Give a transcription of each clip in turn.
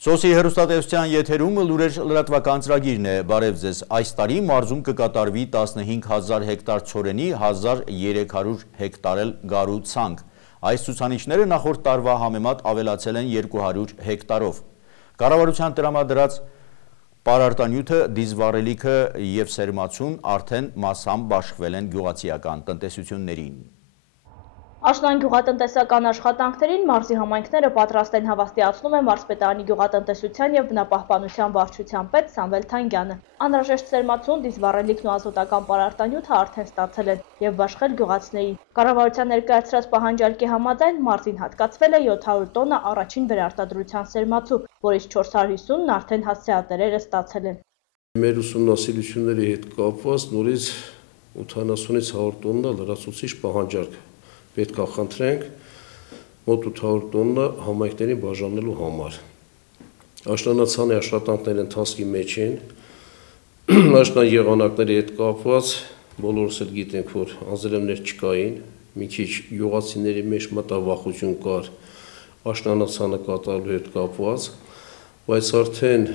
Սոսի հեռուստատեսության եթերում լուրեր լրատվական ծրագիրն է, բարև ձեզ, այս տարի մարզում կկատարվի 15,000 հեկտար ցորենի, 1300 հեկտար էլ գարու ցանք, այս ցուցանիշները նախորդ տարվա համեմատ ավելացել են 200 հեկտարով, կառավարության տրամադրած պարարտանյութը, դիզվառելիքը և սերմացուն արդեն մասամբ բաշխվել են գյուղացիական տնտեսություններին։ Աշնան գյուղատնտեսական աշխատանքներին մարզի համայնքները պատրաստ են հավաստիացնում է մարզպետարանի գյուղատնտեսության և բնապահպանության վարչության պետ Սամվել Թանգյանը։ Անհրաժեշտ սերմացուն, դիզվառելիքն ու ազոտական պարարտանյութը արդեն ստացել են և բաշխել գյուղացիներին։ Կառավարության ներկայացրած պահանջարկի համաձայն մարզին հատկացվել է 700 տոննա առաջին վերարտադրության սերմացու, որից 450-ն արդեն հասցեատերերը ստացել են։ Մեր ուսումնասիրությունների հետ կապված նորից 80-ից 100 տոննա լրացուցիչ պահանջարկ պետք է խնդրենք մոտ 800 տոննա համայնքներին բաժանելու համար։ Աշնանացանի աշխատանքների ընթացքի մեջ են, աշնան եղանակների հետ կապված բոլորս էլ գիտենք, որ անձրևներ չկային, մի քիչ գյուղացիների մեջ մտավախություն կար աշնանացանը կատարելու հետ կապված, բայց արդեն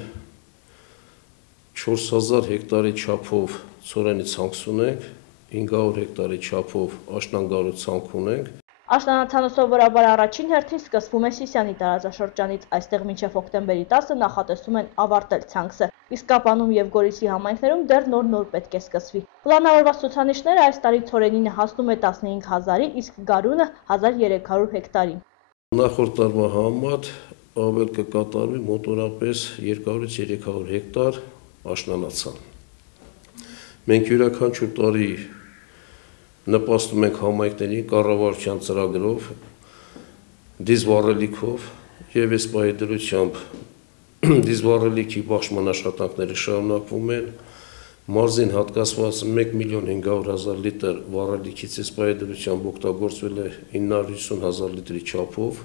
4000 հեկտարի չափով ցորենի ցանք ունենք, 500 հեկտարի չափով աշնան-գարու ցանք ունենք։ Աշնանացանը սովորաբար առաջին հերթին սկսվում է Սիսիանի տարածաշրջանից, այստեղ մինչև հոկտեմբերի 10-ը նախատեսում են ավարտել ցանքսը, իսկ Կապանում և Գորիսի համայնքներում դեռ նոր պետք է սկսվի։ Պլանավորված ցուցանիշները այս տարի ցորենինը հասնում է 15,000-ի, իսկ գարունը 1300 հեկտարի։ Նախորդ տարվա համեմատ ավել կկատարվի մոտորապես 200-ից 300 հեկտար աշնանացան։ Մենք յուրաքանչյուր տարի նպաստում ենք համայնքների կառավարության ծրագրով, դիզվառելիքով և այս պահի դրությամբ դիզվառելիքի բաշխման աշխատանքները շարունակվում են, մարզին հատկացված 1,500,000 լիտր վառելիքից այս պահի դրությամբ օգտագործվել է 950,000 լիտրի չափով,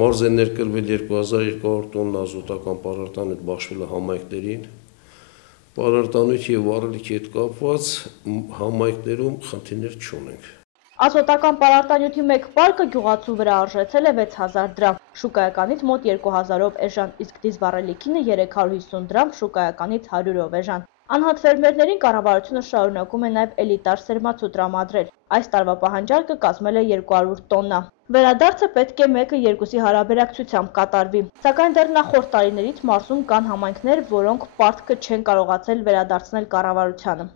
մարզ է ներկրվել 2200 տոննա ազոտական պարարտանյութ բաշխվել է համայնքներին, պարարտանյութի և վառելիքի հետ կապված համայնքներում խնդիրներ չունենք։ Ազոտական պարարտանյութի մեկ պարկը գյուղացու վրա արժեցել է 6000 դրամ, շուկայականից մոտ 2000-ով էժան, իսկ դիզվառելիքինը 350 դրամ, շուկայականից 100-ով էժան։ Անհատ ֆերմերներին կառավարությունը շարունակում է նաև էլիտար սերմացու տրամադրել։ Այս տարվա պահանջարկը կազմել է 200 տոննա։ Վերադարձը պետք է 1-2-ի հարաբերակցությամբ կատարվի։ Սակայն դեռ նախորդ տարիներից մարզում կան համայնքներ, որոնք պարտքը չեն կարողացել վերադարձնել կառավարությանը։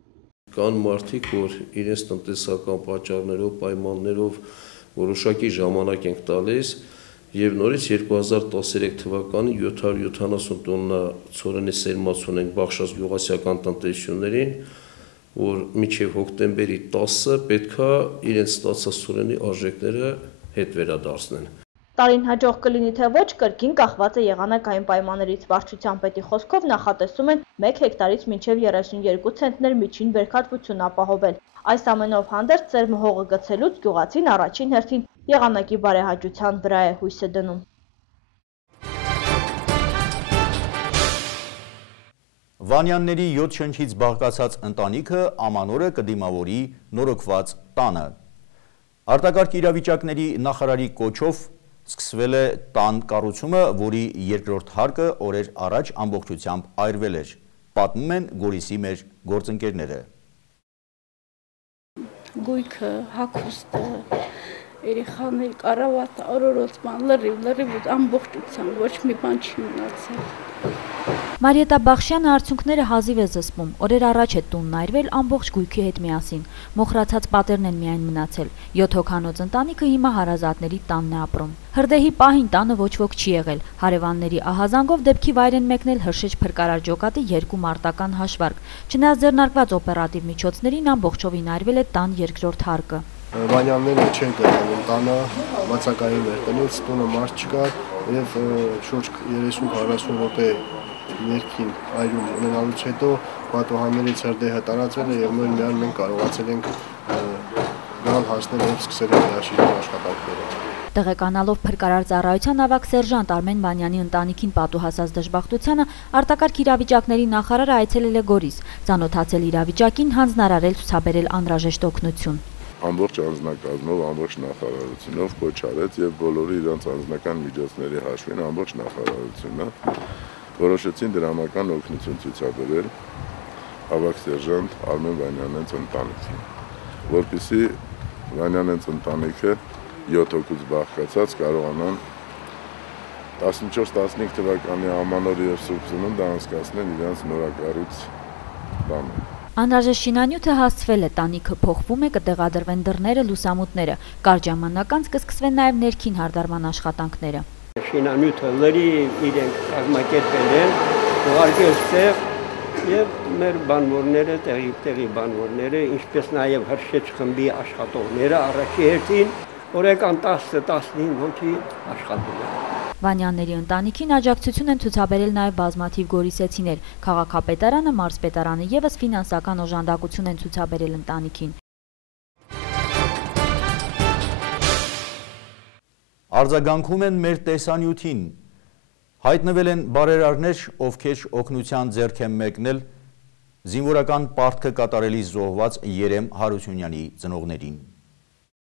Կան մարդիկ, որ իրենց տնտեսական պատճառներով, պայմաններով որոշակի ժամանակ ենք տալիս և նորից 2013 թվականի 770 տոննա ցորենի սերմացուն ենք բաշխած գյուղացիական տնտեսություններին, որ մինչև հոկտեմբերի 10-ը պետքա իրենց ստացած ցորենի արժեքները հետ վերադարձնեն։ Տարին հաջող կլինի թե ոչ, կրկին կախված է եղանակային պայմաններից։ Վարչության պետի խոսքով նախատեսում են 1 հեկտարից մինչև 32 ցենտներ միջին բերքատվություն ապահովել։ Այս ամենով հանդերձ սերմհողը գցելուց գյուղացին առաջին հերթին եղանակի բարեհաճության վրա է հույսը դնում։ Վանյանների 7 շնչից բաղկացած ընտանիքը ամանորը կդիմավորի նորոգված տանը։ Արտակարգ իրավիճակների նախարարի կոչով սկսվել է տան կառուցումը, որի երկրորդ հարկը օրեր առաջ ամբողջությամբ այրվել էր, պատմում են Գորիսի մեր գործընկերները։ Գույքը, հագուստը, երեխաների կառավատը, օրորոցման, լրիվ ամբողջությամբ ոչ մի բան չի մնացել։ Մարիետա Բախշյանը արդյունքները հազիվ է զսպում, օրեր առաջ է տունն այրվել ամբողջ գույքի հետ միասին, մոխրացած պատերն են միայն մնացել, 7 հոգանոց ընտանիքը հիմա հարազատների տանն է ապրում։ Հրդեհի պահին տանը ոչ ոք չի եղել, հարևանների ահազանգով դեպքի վայր են մեկնել Հրշեջ փրկարար ջոկատի 2 մարտական հաշվարկ, չնայած ձեռնարկված օպերատիվ միջոցներին ամբողջովին այրվել է տան երկրորդ հարկը։ Վանյանները չեն գտնում տանը, բացակային էր տնից, տունը մարդ չկար և շուրջ 30-40 րոպե ներքին այրում ունենալուց հետո պատուհաններից հրդեհը տարածվել է և նույն միայն մենք կարողացել ենք գալ հասնել և սկսել երաշիվի աշխատանքները։ Տեղեկանալով փրկարար ծառայության ավագ սերժանտ Արմեն Վանյանի ընտանիքին պատուհասած դժբախտությանը արտակարգ իրավիճակների նախարարը այցելել է Գորիս, ծանոթացել իրավիճակին, հանձնարարել ցուցաբերել անհրաժեշտ օգնություն։ ամբողջ անձնակազմով, ամբողջ նախարարությունով կոչ արեց եւ բոլորը իրանց անձնական միջոցների հաշվին ամբողջ նախարարությունը որոշեցին դրամական օգնություն ցուցաբերել ավագ սերժանտ Արմեն Վանյանենց ընտանիքին, որպեսզի Վանյանենց ընտանիքը 7 հոգուց բաղկացած կարողանան 14-15 թվականի ամանոր եւ Սուրբ Ծնունդը անցկացնել իրենց նորակառույց բանը։ Անհրաժեշտ շինանյութը հասցվել է, տանիքը փոխվում է, կտեղադրվեն դռները, լուսամուտները, կարճ ժամանակ անց կսկսվեն նաև ներքին հարդարման աշխատանքները։ Շինանյութը լրիվ իրենք կազմակերպել են, ուղարկել ստեղ եւ մեր բանվորները, տեղի բանվորները, ինչպես նաև հրշեջ խմբի աշխատողները առաջի հերթին օրական 10-15 հոգի աշխատում են։ Վանյանների ընտանիքին աջակցություն են ցուցաբերել նաև բազմաթիվ գորիսեցիներ, քաղաքապետարանը, մարզպետարանը ևս ֆինանսական օժանդակություն են ցուցաբերել ընտանիքին։ Արձագանքում են մեր տեսանյութին։ Հայտնվել են բարերարներ, ովքեր օգնության ձեռք են մեկնել զինվորական պարտքը կատարելի զոհված Երեմ Հարությունյանի ծնողներին։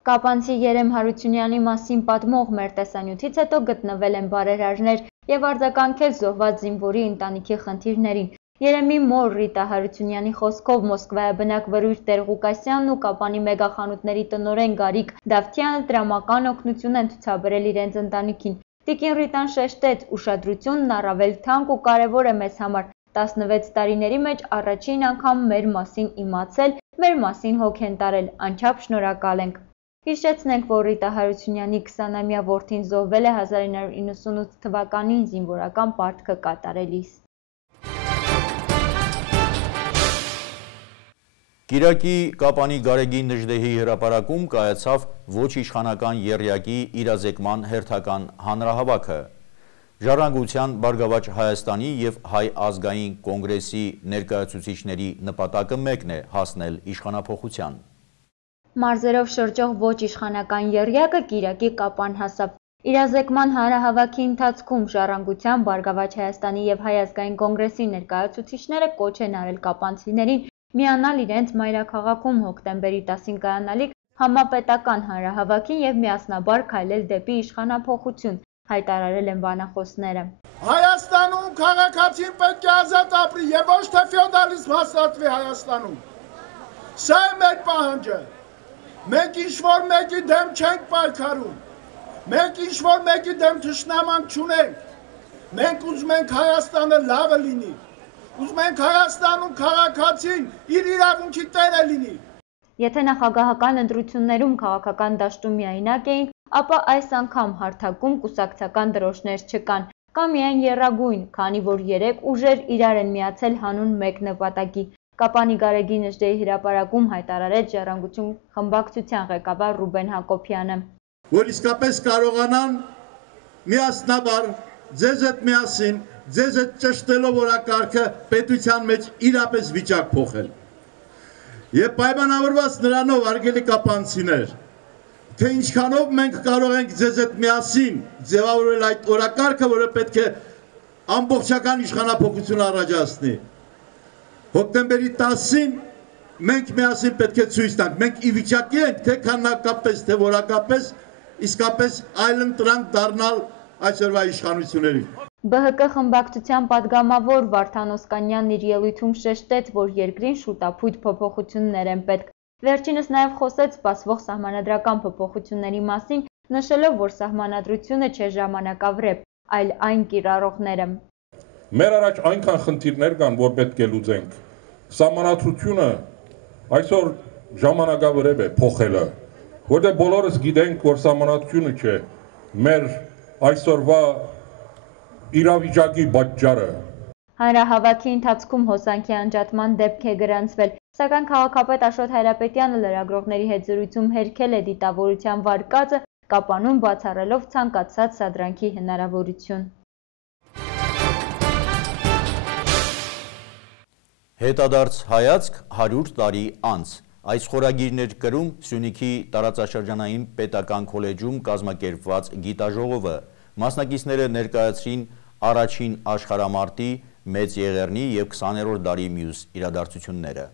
Կապանցի Երեմ Հարությունյանի մասին պատմող մեր տեսանյութից հետո գտնվել են բարերարներ եւ արձագանքել զոհված զինվորի ընտանիքի խնդիրներին։ Երեմի մոր Ռիտա Հարությունյանի խոսքով Մոսկվայաբնակ վրույր Տեր Ղուկասյանն ու Կապանի մեգախանութների տնօրեն Գարիկ Դավթյանը դրամական օգնություն են ցուցաբերել իրենց ընտանիքին։ Տիկին Ռիտան շեշտեց, ուշադրությունն առավել թանկ ու կարևոր է մեզ համար։ 16 տարիների մեջ առաջին անգամ մեր մասին իմացել, մեր մասին հոգ են տարել, անչափ շնորհակալ ենք։ Հիշեցնենք, որ Ռիտա Հարությունյանի 20-ամյա որդին զոհվել է 1998 թվականին զինվորական պարտքը կատարելիս։ Կիրակի Կապանի Գարեգի Նժդեհի հրապարակում կայացավ ոչ իշխանական եռյակի իրազեկման հերթական հանրահավաքը։ Ժառանգության Բարգավաճ Հայաստանի եւ Հայ ազգային կոնգրեսի ներկայացուցիչների նպատակը մեկն է՝ հասնել իշխանափոխության։ Մարզերով շրջող ոչ իշխանական եռյակը Կիրակի Կապան հասավ։ Իրազեկման հանրահավաքի ընթացքում Ժառանգության Բարգավաճ Հայաստանի եւ Հայ ազգային կոնգրեսի ներկայացուցիչները կոչ են արել կապանցիներին միանալ իրենց մայրաքաղաքում հոկտեմբերի 10-ին կայանալիք համապետական հանրահավաքին եւ միասնաբար քայլել դեպի իշխանափոխություն, հայտարարել են բանախոսները։ Հայաստանում քաղաքացին պետք է ազատ ապրի եւ ոչ թե ֆեոդալիզմ հաստատվի Հայաստանում։ Սա է մեր պահանջը։ Մենք ինչ-որ մեկի դեմ չենք պայքարում։ Մենք ինչ-որ մեկի դեմ թշնամանք չունենք։ Մենք ուզում ենք Հայաստանը լավը լինի։ Ուզում ենք Հայաստանում քաղաքացին իր իրավունքի տերը լինի։ Եթե նախագահական ընտրություններում քաղաքական դաշտում միայնակ էինք, ապա այս անգամ հարթակում կուսակցական դրոշներ չկան, կամ միայն եռագույն, քանի որ 3 ուժեր իրար են միացել հանուն մեկ նպատակի։ Կապանի Գարեգի Նժդեհի հրապարակում հայտարարեց Ժառանգություն խմբակցության ղեկավար Ռուբեն Հակոբյանը, որ իսկապես կարողանան միասնաբար ձեզ հետ միասին, ձեզ հետ ճշտելով օրակարգը պետության մեջ իրապես վիճակ փոխել։ Եվ պայմանավորված նրանով, արգելի կապանցիներ, թե ինչքանով մենք կարող ենք ձեզ հետ միասին ձևավորել այդ օրակարգը, որը պետք է ամբողջական իշխանափոխություն առաջացնի։ Հոկտեմբերի 10-ին մենք միասին պետք է ցույց տանք, մենք ի վիճակի ենք թե քաննակապես, թե որակապես իսկապես այլընտրանք դառնալ այսօրվա իշխանություններին։ ԲՀԿ խմբակցության падգամավոր Վարդան Օսկանյանն իր ելույթում շեշտեց, որ երկրին շուտափույթ փոփոխություններ են պետք։ Վերջինս նաև խոսեց սպասվող սահմանադրական փոփոխությունների մասին, նշելով, որ սահմանադրությունը չէ ժամանակավրեպ, այլ այն կիրառողները։ Մեր առաջ այնքան խնդիրներ կան, որ պետք է լուծենք։ Սահմանադրությունը այսօր ժամանակավրեպ է փոխելը, որտեղ բոլորս գիտենք, որ սահմանադրությունը չէ մեր այսօրվա իրավիճակի պատճառը։ Հանրահավաքի ընթացքում հոսանքի անջատման դեպք է գրանցվել, սակայն քաղաքապետ Աշոտ Հայրապետյանը լրագրողների հետ զրույցում հերքել է դիտավորության վարկածը, Կապանում բացառելով ցանկացած սադրանքի հնարավորություն։ Հետադարձ հայացք 100 տարի անց։ Այս խորագիրներ կրում Սյունիքի տարածաշրջանային պետական քոլեջում կազմակերպված գիտաժողովը։ Մասնակիցները ներկայացրին առաջին աշխարհամարտի, Մեծ Եղեռնի և 20-րդ դարի մյուս իրադարձությունները։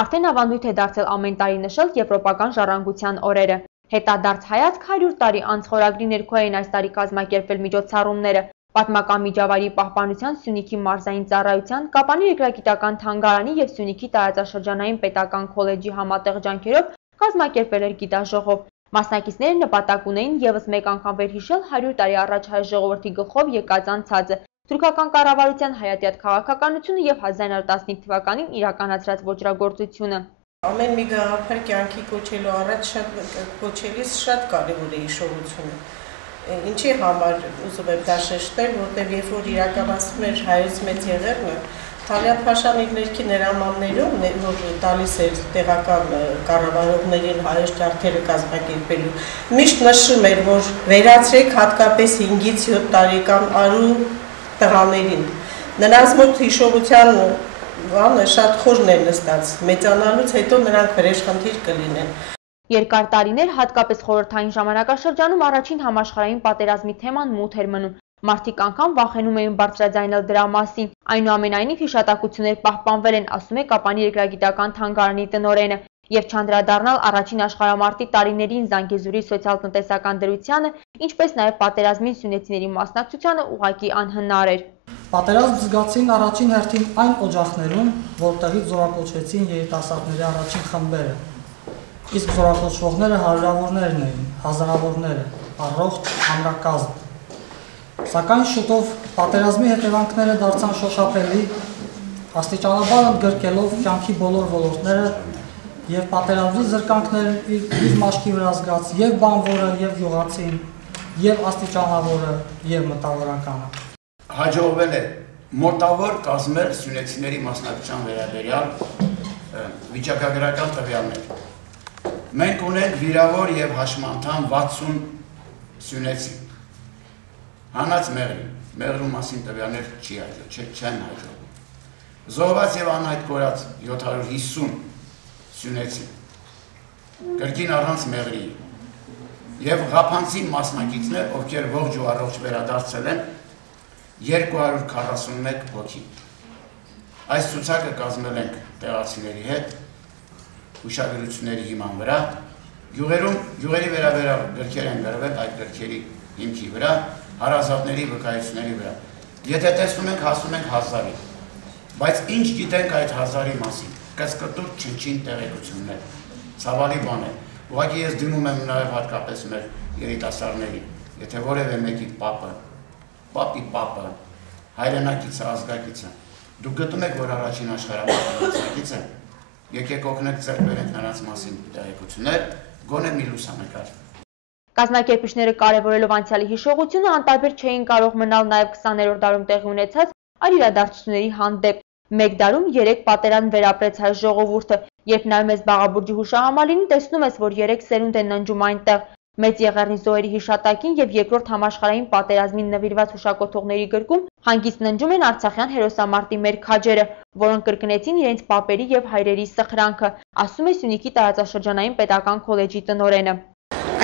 Արդեն ավանդույթ է դարձել ամեն տարի նշել եվրոպական ժառանգության օրերը։ Հետադարձ հայացք 100 տարի անց խորագրի ներքո էին այս տարի կազմակերպվել միջոցառումները։ Պատմական միջավայրի պահպանության, Սյունիքի մարզային ծառայության, Կապանի երկրագիտական թանգարանի և Սյունիքի տարածաշրջանային պետական քոլեջի համատեղ ջանքերով կազմակերպվել էր գիտաժողով։ Մասնակիցները նպատակ ունեին ևս մեկ անգամ վերհիշել 100 տարի առաջ հայ ժողովրդի գլխով եկած անցածը, թուրքական կառավարության հայատյատ քաղաքականությունը և 1915 թվականին իրականացրած ոճրագործությունը։ Ամեն մի գաղափար կյանքի կոչելու առաջ կոչելիս շատ կարևոր է հիշողությունը։ Ինչի համար ուզում եմ դա շեշտել, որտեղ երբ որ իրականացվում էր հայոց մեծ եղերնը, Թալիապաշան իր ներքին հրամաններում, որ տալիս էր տեղական կառավարողներին հայոց ջարդերը կազմակերպելու, միշտ նշում էր, որ վերացրեք հատկապես 5-ից 7 տարեկան արու տղաներին։ Նրանց մոտ հիշողության բանը շատ խորն է նստած, մեծանալուց հետո նրանք վրեժխնդիր կլինեն։ Երկար տարիներ, հատկապես խորհրդային ժամանակաշրջանում առաջին համաշխարհային պատերազմի թեման մութ էր մնում։ Մարդիկ անգամ վախենում էին բարձրաձայնել դրա մասին։ Այնուամենայնիվ հիշատակություններ պահպանվել են, ասում է Կապանի երկրագիտական թանգարանի տնօրենը, եւ չանդրադառնալ առաջին աշխարհամարտի տարիներին Զանգեզուրի սոցիալ-տնտեսական դրությանը, ինչպես նաեւ պատերազմին սյունեցիների մասնակցությանը ուղղակի անհնար էր։ Պատերազմ զգացին առաջին հերթին այն օջախներում, որտեղից զորակոչվեցին երիտասարդների առաջին խմբերը։ Իսկ զորակոչվողները հարյուրավորներն էին, հազարավորները, առողջ հանրակազմ։ Սակայն շուտով պատերազմի հետևանքները դարձան շոշափելի, աստիճանաբար ընդգրկելով կյանքի բոլոր ոլորտները եւ պատերազմի զրկանքներն իր մաշկի վրա զգաց եւ բանվորը, եւ յուղացին, եւ աստիճանավորը, եւ մտավորականը։ Հաջողվել է մոտավոր կազմել սյունեցիների մասնակցության վերաբերյալ վիճակագրական տվյալներ։ Մենք ունենք վիրավոր եւ հաշմանդամ 60 սյունեցի։ Հանած մեղրու մասին տվյալներ չեն հաջողվում։ Զոհված եւ անհայտ կորած 750 սյունեցի։ Կրկին առանց մեղրի։ Եվ ղափանցի մասնակիցներ, ովքեր ողջ ու առողջ վերադարձել են 241 հոգի։ Այս ցուցակը կազմել ենք տեղացիների հետ հուշագրությունների հիման վրա, յուղերի վերաբերյալ գրքեր են գրվել այդ գրքերի հիմքի վրա, հարազատների վկայությունների վրա։ Եթե տեսնում ենք, հասնում ենք 1000-ի, բայց ինչ գիտենք այդ 1000-ի մասին, կծկտուր չնչին տեղեկություններ, ցավալի բան է։ Ուղղակի ես դնում եմ նաև հատկապես մեր երիտասարդներին, եթե որևէ մեկի պապը, հայրենակիցը, ազգակիցը, դուք գտնում եք, որ առաջին աշխարհամարտի մասնակից է, եկեք օգնեք ձեռք բերենք նրանց մասին տեղեկություններ, գոնե մի լուսանկար։ Կազմակերպիչները կարևորելով անցյալի հիշողությունը անտարբեր չէին կարող մնալ նաև 20-րդ դարում տեղի ունեցած այլ իրադարձությունների հանդեպ։ Մեկ դարում 3 պատերազմ վերապրեց հայ ժողովուրդը, երբ նայում ես Բաղաբուրջի հուշահամալիրին, տեսնում ես, որ 3 սերունդ են ննջում այնտեղ։ Մեծ եղեռնի զոհերի հիշատակին եւ երկրորդ համաշխարհային պատերազմին նվիրված հուշակոթողների գրկում հանգիստ ննջում են արցախյան հերոսամարտի մեր քաջերը, որոնք կրկնեցին իրենց պապերի եւ հայրերի սխրանքը, ասում է Սյունիքի տարածաշրջանային պետական քոլեջի տնօրենը։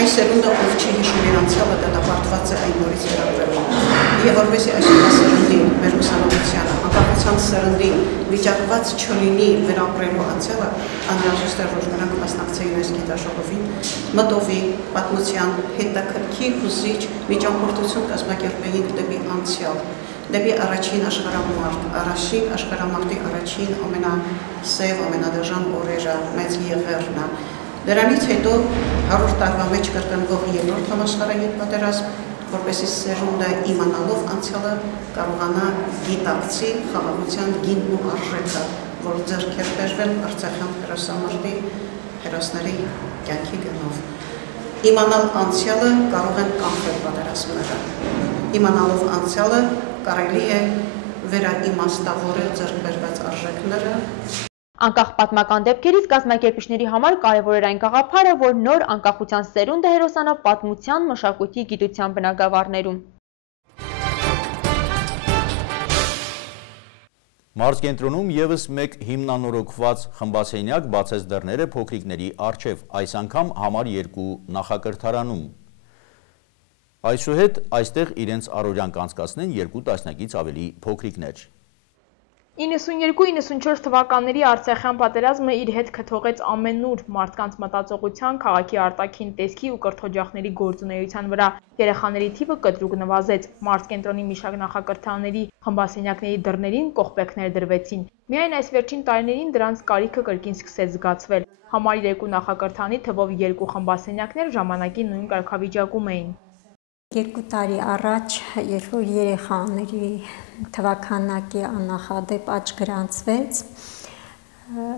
Այս սերունդը ով չի հիշում իր անցյալը դատապարտված է այն նորից վերաբերվում։ Եվ որպեսզի այս սերունդին, մեր ուսանողությանը, անկախության սերնդին վիճակված չլինի վերապրելու անցյալը, անհրաժեշտ է, որ նրանք մասնակցեին այս գիտաժողովին, մտովի, պատմության, հետաքրքիր հուզիչ միջամտություն կազմակերպեին դեպի անցյալ, դեպի առաջին աշխարհամարտ, առաջին աշխարհամարտի առաջին ամենասև, ամենադժան օրերը, մեծ եղեռնը։ Դրանից հետո 100 տարվա մեջ կրկնվող երկրորդ համաշխարհային պատերազմ, որպեսզի սերունդը իմանալով անցյալը կարողանա գիտակցի խաղաղության գինն ու արժեքը, որ ձեռք էր բերվել արցախյան հերոսամարտի հերոսների կյանքի գնով։ Իմանալ անցյալը կարող են կանխել պատերազմները։ Իմանալով անցյալը կարելի է վերաիմաստավորել ձեռք բերված արժեքները։ Անկախ պատմական դեպքերից կազմակերպիչների համար կարևոր էր այն գաղափարը, որ նոր անկախության սերունդը հերոսանա պատմության, մշակույթի, գիտության բնագավառներում։ Մարզկենտրոնում ևս մեկ հիմնանորոգված խմբասենյակ բացեց դռները փոքրիկների առջև, այս անգամ համար 2 նախակրթարանում։ Այսուհետ այստեղ իրենց առօրյան կանցկացնեն 2 տասնյակից ավելի փոքրիկներ։ 92-94 թվականների Արցախյան պատերազմը իր հետ կթողեց ամենուր մարդկանց մտածողության, քաղաքի արտաքին տեսքի ու կրթօջախների գործունեության վրա։ Երեխաների թիվը կտրուկ նվազեց։ Մարզկենտրոնի մի շարք նախակրթարանների խմբասենյակների դռներին կողպեքներ դրվեցին։ Միայն այս վերջին տարիներին դրանց կարիքը կրկին սկսեց զգացվել։ Համար 2 նախակրթարանի թվով 2 խմբասենյակներ ժամանակին նույն կարգավիճակում էին։ 2 տարի առաջ, երբ որ երեխաների թվաքանակի աննախադեպ աճ գրանցվեց,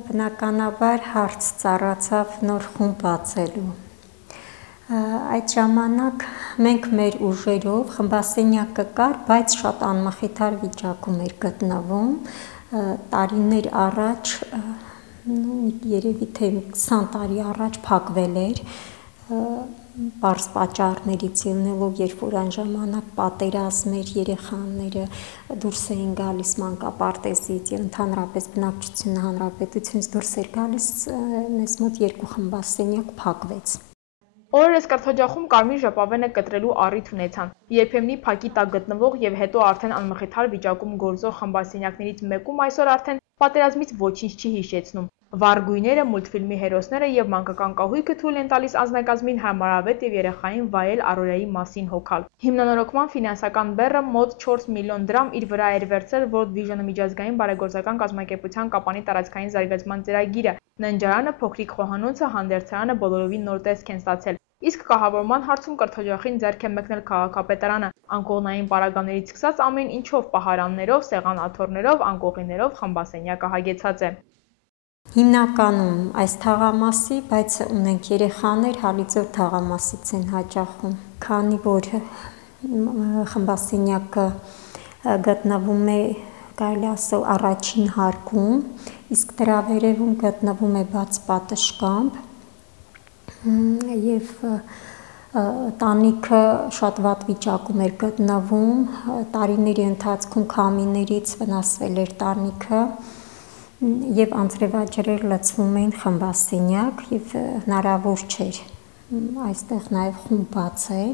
բնականաբար հարց ծառացավ նոր խումբ բացելու։ Այդ ժամանակ մենք մեր ուժերով խմբասենյակը կար, բայց շատ անմխիթար վիճակում էր գտնվում։ Տարիներ առաջ, երևի թե 20 տարի առաջ փակվել էր, պարզ պատճառներից ելնելով, երբ որ այն ժամանակ պատերազմ էր, երեխաները դուրս էին գալիս մանկապարտեզից եւ ընդհանրապես բնակչությունը հանրապետությունից դուրս էր գալիս, մեզ մոտ 2 խմբասենյակ փակվեց։ Օրերս կրթօջախում կարմիր ժապավենը կտրելու առիթ ունեցան։ Երբեմնի փակի տակ գտնվող եւ հետո արդեն անմխիթար վիճակում գործող խմբասենյակներից մեկում այսօր արդեն պատերազմից ոչինչ չի հիշեցնում։ Վառ գույները, մուլտֆիլմի հերոսները եւ մանկական կահույքը թույլ են տալիս անձնակազմին հարմարավետ եւ երեխային վայել առօրյայի մասին հոգալ։ Հիմնանորոգման ֆինանսական բեռը մոտ 4 միլիոն դրամ իր վրա էր վերցրել World Vision-ը միջազգային բարեգործական կազմակերպության Կապանի տարածքային զարգացման ծրագիրը։ Ննջարանը, փոքրիկ խոհանոցը, հանդերձարանը բոլորովին նոր տեսք են ստացել։ Իսկ կահավորման հարցում կրթօջախին ձեռք է մեկնել քաղաքապետարանը, անկողնային պարագաներից սկսած ամեն ինչով, պահարաններով, սեղանաթոռներով, անկողիներով խմբասենյակը հագեցած է։ Հիմնականում այս թաղամասի, բայց ունենք երեխաներ Հալիձոր թաղամասից են հաճախում, քանի որ խմբասենյակը գտնվում է, կարելի ասել, առաջին հարկում, իսկ դրա վերևում գտնվում է բաց պատշգամբ եւ տանիքը շատ վատ վիճակում էր գտնվում, տարիների ընթացքում քամիներից վնասվել էր տանիքը եւ անձրևաջրեր լցվում էին խմբասենյակ եւ հնարավոր չէր այստեղ նաեւ խումբ բացել։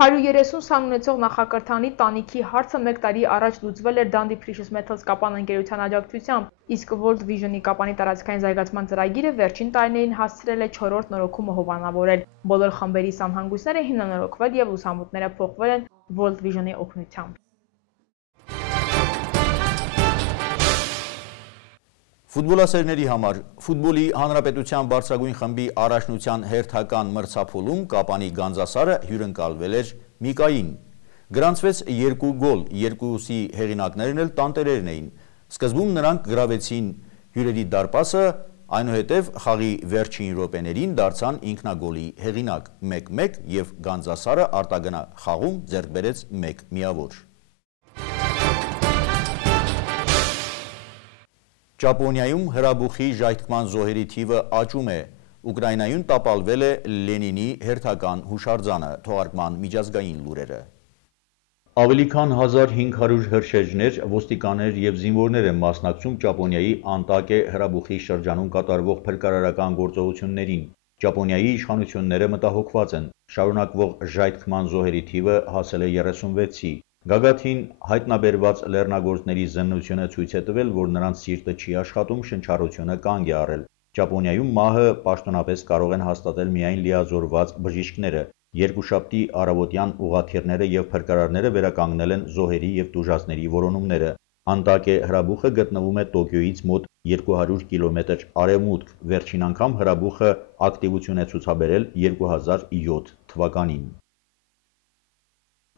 130 սան ունեցող նախակրթարանի տանիքի հարցը 1 տարի առաջ լուծվել էր Dundee Precious Metals Կապան ընկերության աջակցությամբ, իսկ World Vision-ի Կապանի տարածքային զարգացման ծրագիրը վերջին տարիներին հասցրել է 4-րդ նորոգումը հովանավորել։ Բոլոր խմբերի սանհանգույցները հիմնանորոգվել եւ լուսամուտները փոխվել են World Vision-ի օգնությամբ։ Ֆուտբոլասերների համար ֆուտբոլի հանրապետության բարձրագույն խմբի առաջնության հերթական մրցափոլում Կապանի Գանձասարը հյուրընկալվել էր Միկային։ Գրանցվեց 2 գոլ, 2-ի հեղինակներն էլ տանտերերն էին։ Սկզբում նրանք գրավեցին հյուրերի դարպասը, այնուհետև խաղի վերջին րոպեներին դարձան ինքնագոլի հեղինակ 1-1 եւ Գանձասարը արտագնա խաղում ձեռք բերեց 1 միավոր։ Ճապոնիայում հրաբուխի ժայթքման զոհերի թիվը աճում է։ Ուկրաինայում տապալվել է Լենինի հերթական հուշարձանը, թողարկման միջազգային լուրերը։ Ավելի քան 1500 հրշեջներ, ոստիկաններ եւ զինվորներ են մասնակցում Ճապոնիայի Անտակե հրաբուխի շրջանում կատարվող փրկարարական գործողություններին։ Ճապոնիայի իշխանությունները մտահոգված են։ Շարունակվող ժայթքման զոհերի թիվը հասել է 36-ի։ Գագաթին հայտնաբերված լեռնագործների զննությունը ցույց է տվել, որ նրանց սիրտը չի աշխատում, շնչառությունը կանգ է առել։ Ճապոնիայում մահը պաշտոնապես կարող են հաստատել միայն լիազորված բժիշկները։ Երկուշաբթի առավոտյան ուղղաթիռները եւ փրկարարները վերականգնել են զոհերի եւ տուժածների որոնումները։ Անտակե հրաբուխը գտնվում է Տոկիոյից մոտ 200 կիլոմետր արևմուտք։ Վերջին անգամ հրաբուխը ակտիվություն է ցուցաբերել 2007 թվականին։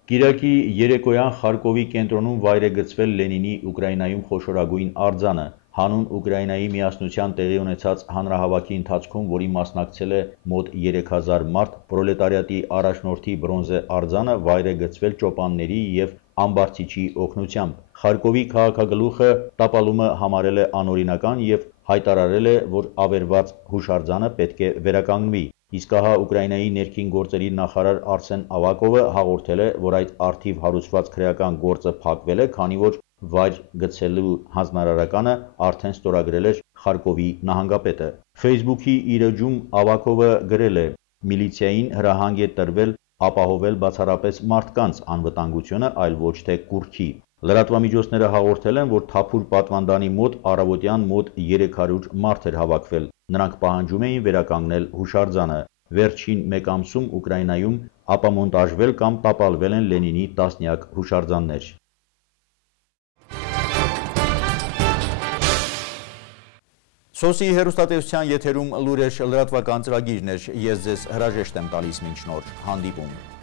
Կիրակի երեկոյան Խարկովի կենտրոնում վայր է գցվել Լենինի Ուկրաինայում խոշորագույն արձանը։ Հանուն Ուկրաինայի միասնության տեղի ունեցած հանրահավաքի ընթացքում, որի մասնակցել է մոտ 3000 մարդ, պրոլետարիատի առաջնորդի բրոնզե արձանը վայր է գցվել ճոպանների եւ ամբարձիչի օգնությամբ։ Խարկովի քաղաքագլուխը տապալումը համարել է անօրինական եւ հայտարարել է, որ ավերված հուշարձանը պետք է վերականգնվի։ Իսկ ահա Ուկրաինայի ներքին գործերի նախարար Արսեն Ավակովը հաղորդել է, որ այդ արդիվ հարուցված քրեական գործը փակվել է, քանի որ վայր գցելու հանձնարարականը արդեն ստորագրել էր Խարկովի նահանգապետը։ Facebook-ի իր էջում Ավակովը գրել է. «Միլիցիային հրահանգ է տրվել ապահովել բացառապես մարդկանց անվտանգությունը, այլ ոչ թե կուռքի»։ Լրատվամիջոցները հաղորդել են, որ Թափուր պատվանդանի մոտ առավոտյան մոտ 300 մարդ էր հավաքվել։ Նրանք պահանջում էին վերականգնել հուշարձանը։ Վերջին մեկ ամսում Ուկրաինայում ապամոնտաժվել կամ տապալվել են Լենինի տասնյակ հուշարձաններ։ Սոսի հեռուստատեսության եթերում լուրեր լրատվական ծրագիրն էր, ես ձեզ հրաժեշտ եմ տալիս մինչ նոր հանդիպում։